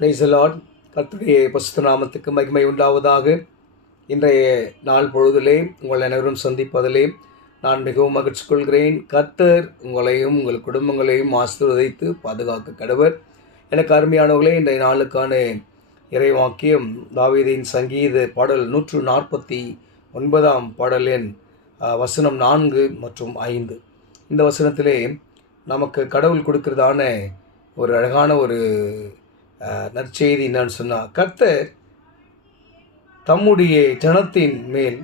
Praise the Lord. கர்த்தருடைய பரிசுத்த நாமத்துக்கு மகிமை உண்டாவதாக. இன்றைய நாள் பொழுதிலே உங்கள் அனைவரும் சந்திப்பதிலே நான் மிகவும் மகிழ்ச்சி கொள்கிறேன். கர்த்தர் உங்களையும் உங்கள் குடும்பங்களையும் ஆசீர்வதித்து பாதுகாக்க கடவர். எனக்கு அருமையானவர்களே, இன்றைய நாளுக்கான இறைவாக்கியம் தாவீதின் சங்கீத பாடல் 149 பாடல் எண் வசனம் 4 மற்றும் 5. இந்த வசனத்திலே நமக்கு கடவுள் கொடுக்கிறதான ஒரு அழகான ஒரு நற்செய்தி என்னன்னு சொன்னால், கர்த்தர் தம்முடைய ஜனத்தின் மேல்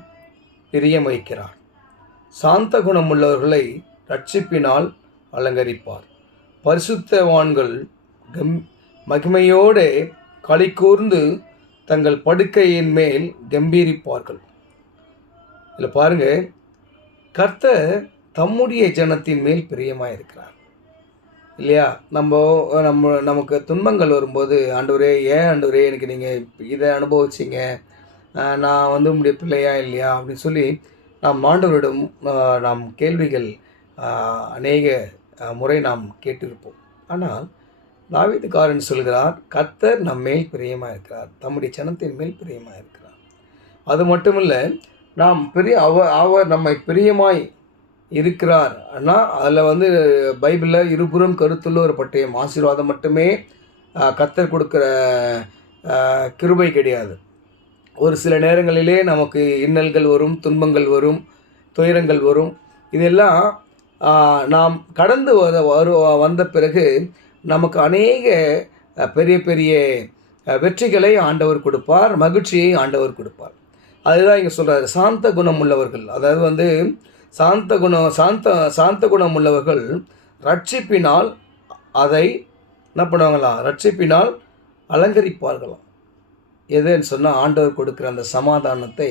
பிரியம் வைக்கிறார். சாந்த குணம் உள்ளவர்களை ரட்சிப்பினால் அலங்கரிப்பார். பரிசுத்தவான்கள் மகிமையோடு களி கூர்ந்து தங்கள் படுக்கையின் மேல் கம்பீரிப்பார்கள். இதில் பாருங்க, கர்த்தர் தம்முடைய ஜனத்தின் மேல் பிரியமாக இருக்கிறார் இல்லையா? நமக்கு துன்பங்கள் வரும்போது, ஆண்டவரே ஏன் ஆண்டவரே எனக்கு நீங்கள் இதை அனுபவிச்சிங்க, நான் உங்களுடைய பிள்ளையா இல்லையா அப்படின்னு சொல்லி நாம் ஆண்டவரிடம் நாம் கேள்விகள் அநேக முறை நாம் கேட்டிருப்போம். ஆனால் தாவீதுக்காரன் சொல்கிறார், கர்த்தர் நம்மேல் பிரியமாக இருக்கிறார், தம்முடைய ஜனத்தின் மேல் பிரியமாக இருக்கிறார். அது மட்டுமில்லை, நாம் அவர் நம்மை பிரியமாய் இருக்கிறார். ஆனால் அதில் பைபிளில் இருபுறம் கருத்துள்ள ஒரு பட்டயம். ஆசீர்வாதம் மட்டுமே கர்த்தர் கொடுக்குற கிருபை கிடையாது. ஒரு சில நேரங்களிலே நமக்கு இன்னல்கள் வரும், துன்பங்கள் வரும், துயரங்கள் வரும். இதெல்லாம் நாம் கடந்து வந்த பிறகு நமக்கு அநேக பெரிய பெரிய வெற்றிகளை ஆண்டவர் கொடுப்பார், மகிழ்ச்சியை ஆண்டவர் கொடுப்பார். அதுதான் இங்கே சொல்கிறார், சாந்த குணம் உள்ளவர்கள். அதாவது சாந்த குணம் உள்ளவர்கள் ரட்சிப்பினால் அதை என்ன பண்ணுவாங்களாம், ரட்சிப்பினால் அலங்கரிப்பார்களாம். எதுன்னு சொன்னால், ஆண்டவர் கொடுக்குற அந்த சமாதானத்தை,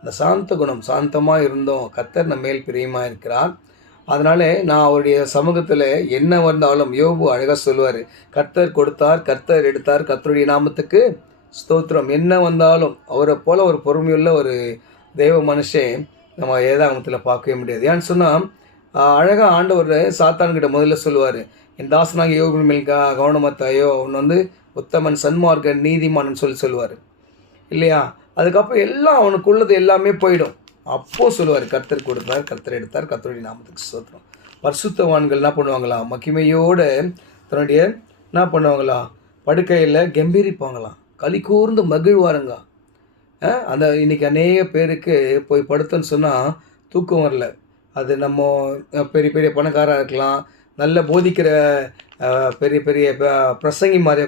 அந்த சாந்த குணம், சாந்தமாக இருந்தோம், கர்த்தர் நம்ம மேல் பிரியமாக இருக்கிறார். அதனால நான் அவருடைய சமூகத்தில் என்ன வந்தாலும், யோபு அழகாக சொல்லுவார், கர்த்தர் கொடுத்தார், கர்த்தர் எடுத்தார், கர்த்தருடைய நாமத்துக்கு ஸ்தோத்திரம். என்ன வந்தாலும் அவரை போல் ஒரு பொறுமையுள்ள ஒரு தெய்வ மனுஷன் நம்ம வேதாகமத்தில் பார்க்கவே முடியாது. ஏன்னு சொன்னால், அழகாக ஆண்டவர் சாத்தான்கிட்ட முதல்ல சொல்லுவார், என் தாசனாக யோபு மேல் கவனமாத்தாயோ, அவன் உத்தமன், சன்மார்க்கன், நீதிமான்னு சொல்லுவார் இல்லையா? அதுக்கப்புறம் எல்லாம் அவனுக்குள்ளது எல்லாமே போயிடும். அப்போது சொல்லுவார், கர்த்தர் கொடுத்தார், கர்த்தர் எடுத்தார், கர்த்தருடைய நாமத்துக்கு ஸ்தோத்திரம். பரிசுத்தவான்கள் என்ன பண்ணுவாங்களாம், மகிமையோடு தன்னுடைய என்ன பண்ணுவாங்களாம், படுக்கையில் கம்பீரிப்பாங்களாம், களி கூர்ந்து மகிழ்வாருங்க. அந்த இன்றைக்கி அநேக பேருக்கு போய் படுத்தோன்னு சொன்னால் தூக்கம் வரல. அது நம்ம பெரிய பெரிய பணக்காராக இருக்கலாம், நல்ல போதிக்கிற பெரிய பெரிய பிரசங்கி மாதிரி